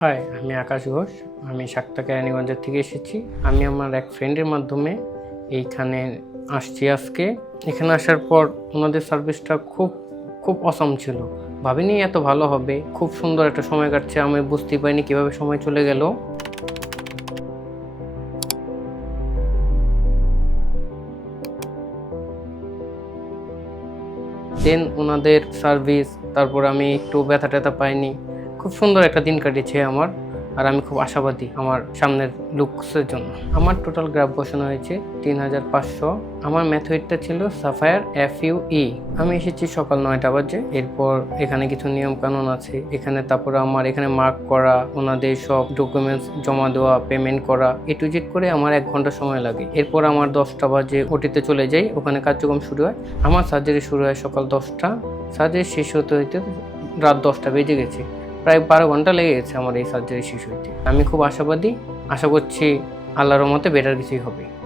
High আমি আকাশ ঘোষ। আমি সাক্তা কেরানীগঞ্জের থেকে এসেছি। আমি আমার এক ফ্রেন্ডের মাধ্যমে এইখানে আসছি আজকে। এখানে আসার পর ওনাদের সার্ভিসটা খুব খুব অসম ছিল। ভাবিনি এত ভালো হবে। খুব সুন্দর একটা সময় কাটছে। আমি বুঝতেই পারিনি কীভাবে সময় চলে গেল। দেন ওনাদের সার্ভিস তারপর আমি একটু ব্যথা ট্যাথা পাইনি। খুব সুন্দর একটা দিন কাটিয়েছে আমার, আর আমি খুব আশাবাদী আমার সামনের লুকসের জন্য। আমার টোটাল গ্রাফ বসানো হয়েছে তিন হাজার পাঁচশো। আমার ম্যাথওয়েটটা ছিল সাফায়ার এফ ইউ ই আমি এসেছি সকাল নয়টা বাজে, এরপর এখানে কিছু নিয়ম কানুন আছে। এখানে তারপর আমার এখানে মার্ক করা, ওনাদের সব ডকুমেন্টস জমা দেওয়া পেমেন্ট করা এ টু জেড করে আমার এক ঘণ্টা সময় লাগে। এরপর আমার দশটা বাজে ওটিতে চলে যাই, ওখানে কার্যক্রম শুরু হয়। আমার সার্জারি শুরু হয় সকাল দশটা। সার্জারি শেষ হতে হইতে রাত দশটা বেজে গেছে। প্রায় বারো ঘণ্টা লেগে গেছে আমার এই সার্জারি শেষ হইতে। আমি খুব আশাবাদী। আশা করছি আল্লাহর মতে বেটার কিছুই হবে।